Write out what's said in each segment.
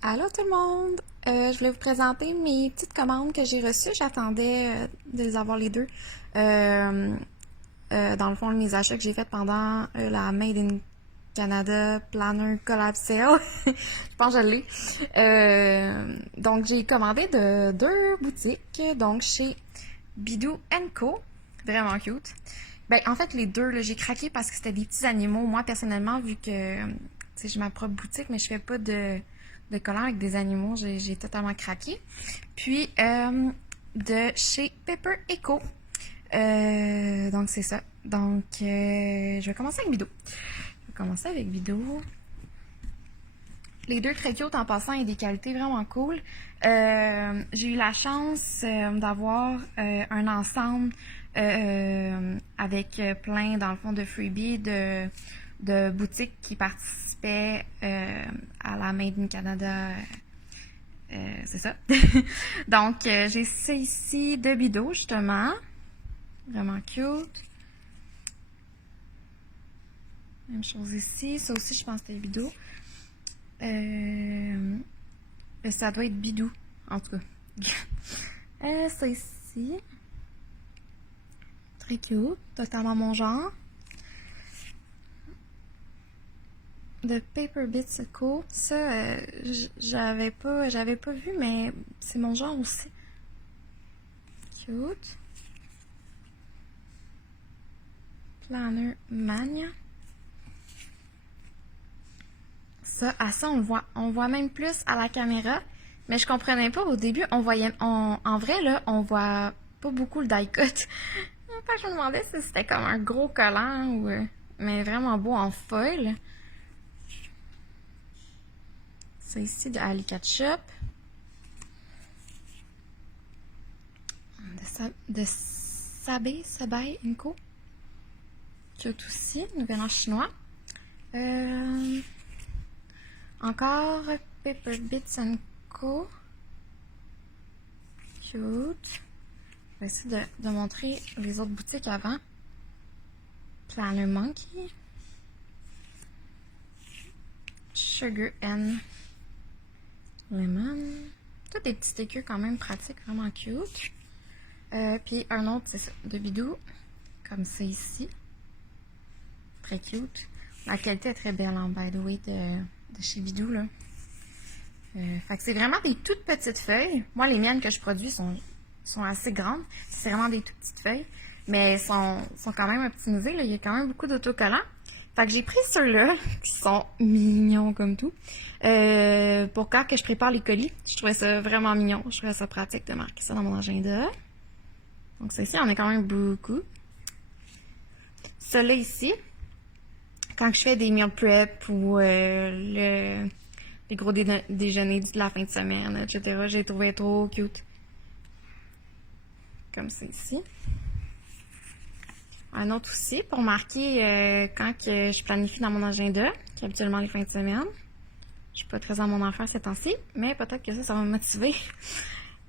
Allô tout le monde! Je voulais vous présenter mes petites commandes que j'ai reçues. J'attendais de les avoir les deux. Euh, dans le fond, mes achats que j'ai faits pendant la Made in Canada Planner Collab Sale. Je pense que je l'ai. Donc, j'ai commandé de deux boutiques. Donc, chez Bidou Co. Vraiment cute. Ben, en fait, les deux, là, j'ai craqué parce que c'était des petits animaux. Moi, personnellement, vu que j'ai ma propre boutique, mais je fais pas de collants avec des animaux, j'ai totalement craqué. Puis, de chez Pepper Eco. Donc, c'est ça. Donc, je vais commencer avec Bidou. Je vais commencer avec Bidou. Les deux très cute en passant et des qualités vraiment cool. J'ai eu la chance d'avoir un ensemble avec plein, dans le fond, de freebies de boutiques qui participaient à la Made in Canada. C'est ça. Donc, j'ai ça ici de Bido, justement. Vraiment cute. Même chose ici. Ça aussi, je pense que c'était Bido. Ça doit être Bidou, en tout cas. Ça ici. Très cute. Totalement mon genre. De Paper Bits Co. Ça, j'avais pas vu, mais c'est mon genre aussi. Cute. Planner Mania. Ça, on voit même plus à la caméra. Mais je comprenais pas au début, en vrai là, on voit pas beaucoup le die cut. Je me demandais si c'était comme un gros collant ou, mais vraiment beau en foil. C'est ici de Ali Ketchup. De Sabay Co. Cute aussi, nouvel an chinois. Encore Paper Bits Co. Cute. Je vais essayer de montrer les autres boutiques avant. Planner Monkey. Sugar and Lemon. Tous des petits écus quand même pratiques, vraiment cute. Puis un autre, c'est ça, de Bidou. Comme ça ici. Très cute. La qualité est très belle, hein, by the way, de chez Bidou, là. Fait que c'est vraiment des toutes petites feuilles. Moi, les miennes que je produis sont assez grandes. C'est vraiment des toutes petites feuilles. Mais elles sont quand même optimisées, là. Il y a quand même beaucoup d'autocollants. Fait que j'ai pris ceux-là, qui sont mignons comme tout, pour quand que je prépare les colis. Je trouvais ça vraiment mignon. Je trouvais ça pratique de marquer ça dans mon agenda. Donc, ceci, on a quand même beaucoup. Celui-là ici, quand je fais des meal prep ou les gros déjeuners de la fin de semaine, etc., j'ai trouvé trop cute. Comme ça ici. Un autre aussi pour marquer quand que je planifie dans mon agenda, qui est habituellement les fins de semaine. Je suis pas très dans mon affaire ces temps-ci, mais peut-être que ça va me motiver.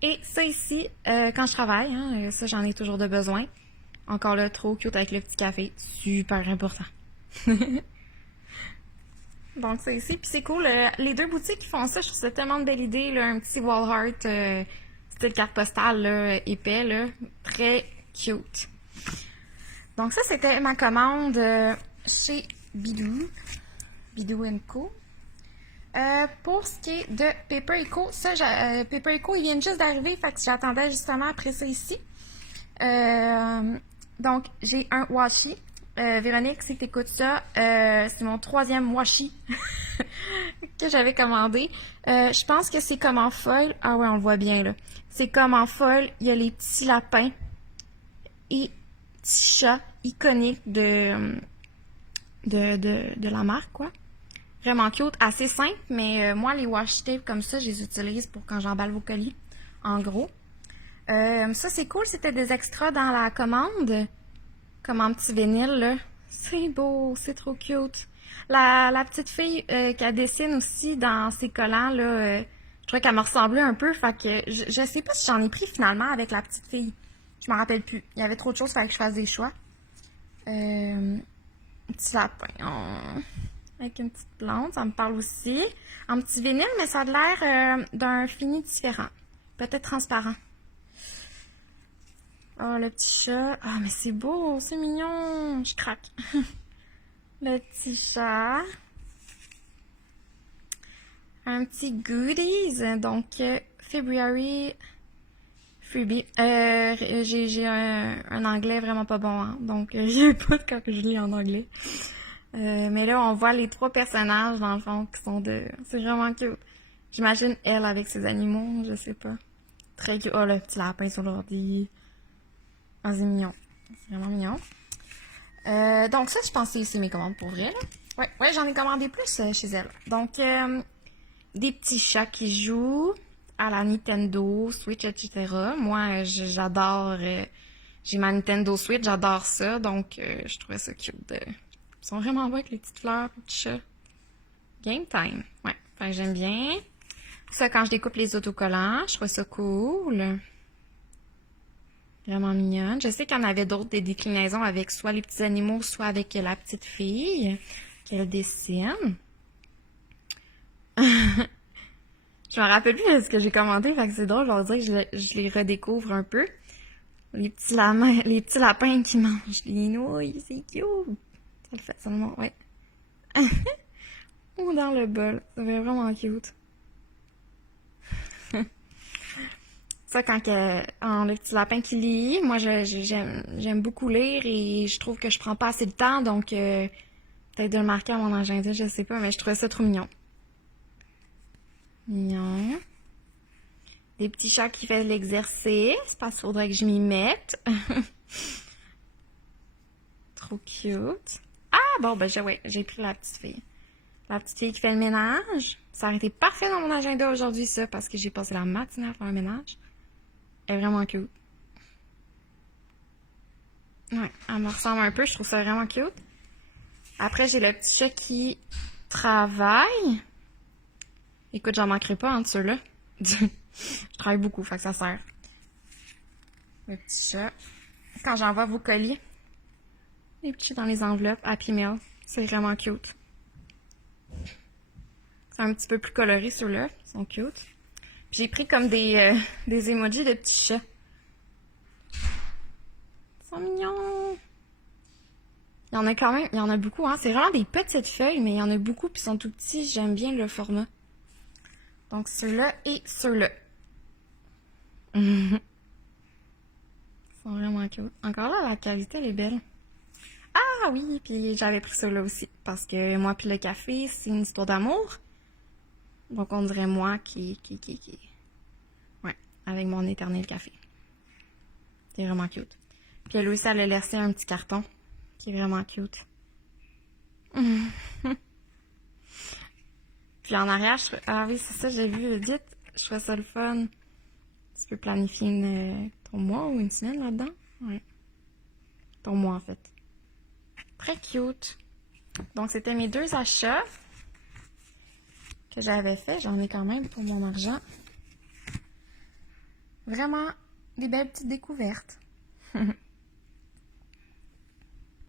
Et ça ici, quand je travaille, hein, ça j'en ai toujours de besoin. Encore là, trop cute avec le petit café. Super important. Donc ça ici, puis c'est cool. Les deux boutiques qui font ça, je trouve ça tellement une belle idée. Là, un petit wall art, style carte postale là, épais, là, très cute. Donc ça, c'était ma commande chez Bidou. Bidou Co. Pour ce qui est de Paper Eco, ça, Paper Eco, ils viennent juste d'arriver, fait que j'attendais justement après ça ici. Donc, j'ai un washi. Véronique, si t'écoutes ça, c'est mon troisième washi que j'avais commandé. Je pense que c'est comme en foil. Ah ouais, on le voit bien là. C'est comme en foil. Il y a les petits lapins et petits chats iconiques de la marque, quoi. Vraiment cute, assez simple, mais moi, les washi tape comme ça, je les utilise pour quand j'emballe vos colis, en gros. Ça, c'est cool, c'était des extras dans la commande, comme en petit vinyle, là. C'est beau, c'est trop cute. La petite fille qu'elle dessine aussi dans ses collants, là, je trouvais qu'elle me ressemblait un peu, fait que je sais pas si j'en ai pris finalement avec la petite fille. Je m'en rappelle plus. Il y avait trop de choses, il fallait que je fasse des choix. Petit lapin. Oh. avec une petite plante, ça me parle aussi. En petit vinyle, mais ça a l'air d'un fini différent. Peut-être transparent. Oh, le petit chat. Ah, mais c'est beau, c'est mignon. Je craque. Le petit chat. Un petit goodies. Donc, February freebie. J'ai un anglais vraiment pas bon, hein. Donc, j'ai pas de quand que je lis en anglais. Mais là, on voit les 3 personnages, dans le fond, qui sont de... C'est vraiment cute. J'imagine elle avec ses animaux, je sais pas. Très cute. Oh, le petit lapin sur l'ordi. Ah, c'est mignon. C'est vraiment mignon. Donc ça, je pense que c'est mes commandes pour vrai, là. Ouais, j'en ai commandé plus chez elle. Donc, des petits chats qui jouent à la Nintendo, Switch, etc. Moi, j'adore... j'ai ma Nintendo Switch, j'adore ça. Donc, je trouvais ça cute. Ils sont vraiment beaux avec les petites fleurs, les petits chats. Game time. Ouais, enfin, j'aime bien. Ça, quand je découpe les autocollants, je trouve ça cool. Vraiment mignonne. Je sais qu'il y en avait d'autres, des déclinaisons avec soit les petits animaux, soit avec la petite fille qu'elle dessine. Je me rappelle plus de ce que j'ai commenté, fait que c'est drôle, je leur dirais que je les redécouvre un peu. Les petits lapins qui mangent les nouilles, c'est cute. Ça le fait seulement, ouais. Ou dans le bol, ça fait vraiment cute. Ça, quand le petit lapin qui lit, moi j'aime beaucoup lire et je trouve que je prends pas assez de temps, donc peut-être de le marquer à mon agenda, je sais pas, mais je trouvais ça trop mignon. Mignon. Des petits chats qui font de l'exercice, parce qu'il faudrait que je m'y mette. Trop cute. Ah bon, ben j'ai pris la petite fille. La petite fille qui fait le ménage. Ça aurait été parfait dans mon agenda aujourd'hui, ça, parce que j'ai passé la matinée à faire le ménage. Elle est vraiment cute. Ouais, elle me ressemble un peu, je trouve ça vraiment cute. Après, j'ai le petit chat qui travaille. Écoute, j'en manquerai pas entre ceux-là. Je travaille beaucoup, fait que ça sert. Le petit chat. Quand j'envoie vos colis, les petits dans les enveloppes, Happy Meal. C'est vraiment cute. C'est un petit peu plus coloré ceux-là. Ils sont cute. Puis j'ai pris comme des emojis de petits chats. Ils sont mignons. Il y en a quand même, il y en a beaucoup, hein. C'est vraiment des petites feuilles, mais il y en a beaucoup, puis ils sont tout petits. J'aime bien le format. Donc ceux-là et ceux-là. Ils sont vraiment cute. Encore là, la qualité, elle est belle. Ah oui, puis j'avais pris ceux-là aussi. Parce que moi puis le café, c'est une histoire d'amour. Donc on dirait moi qui. Ouais, avec mon éternel café. C'est vraiment cute. Puis elle aussi, elle a laissé un petit carton qui est vraiment cute. Puis en arrière, ah oui, c'est ça, j'ai vu vite. Je trouvais ça le fun. Tu peux planifier ton mois ou une semaine là-dedans. Ouais. Ton mois, en fait. Très cute. Donc, c'était mes 2 achats que j'avais fait. J'en ai quand même pour mon argent. Vraiment des belles petites découvertes.